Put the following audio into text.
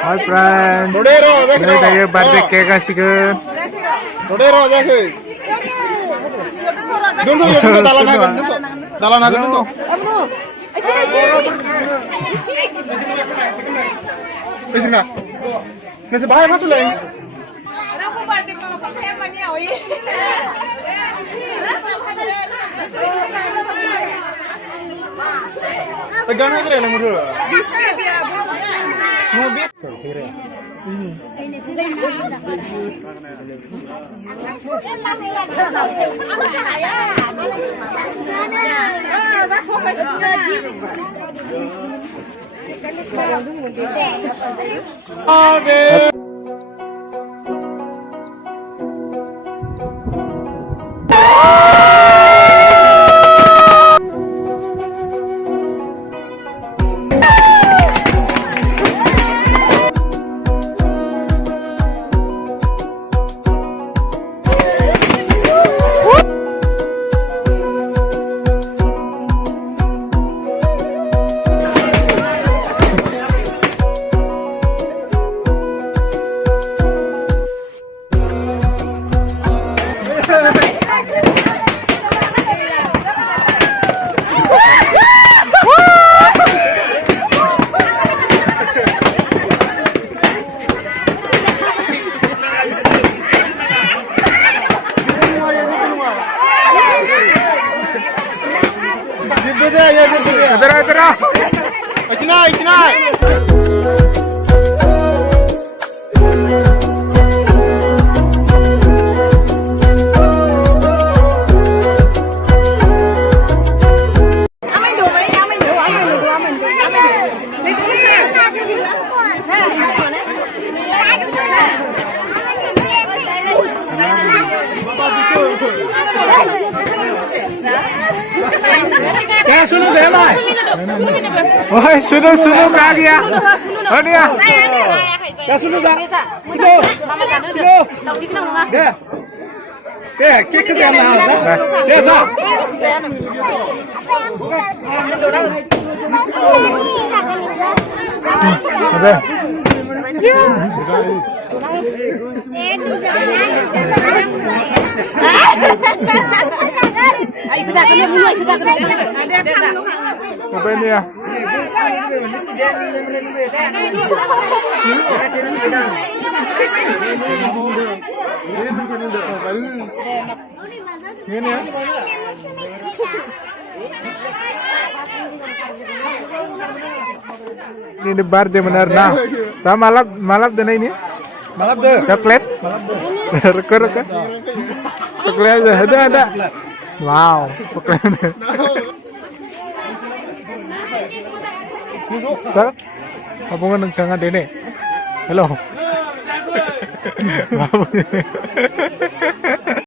Hi friends. Ini tadi birthday cake kasihkan. Dulu dalan hagen dulu. Wis na. Nasa bahay masuk lang. Aku birthday mau pakai yang mana ya? Pegang aja lang mo dulu. Bisa dia. Mobil. Oke. Tara. Icinay. क्या सुनो दे भाई ओए सुनो कहाँ गया हो दिया क्या सुनो जा दे केक दे ना दे जा अबे apa ini ya? Ini ya? Ini birthday benar nah. Tak malap dana ini? Malap deh. Coklat? Reka. Coklat ada. Wow, coklat. Tak? Apa nggak nengkang dene? Hello.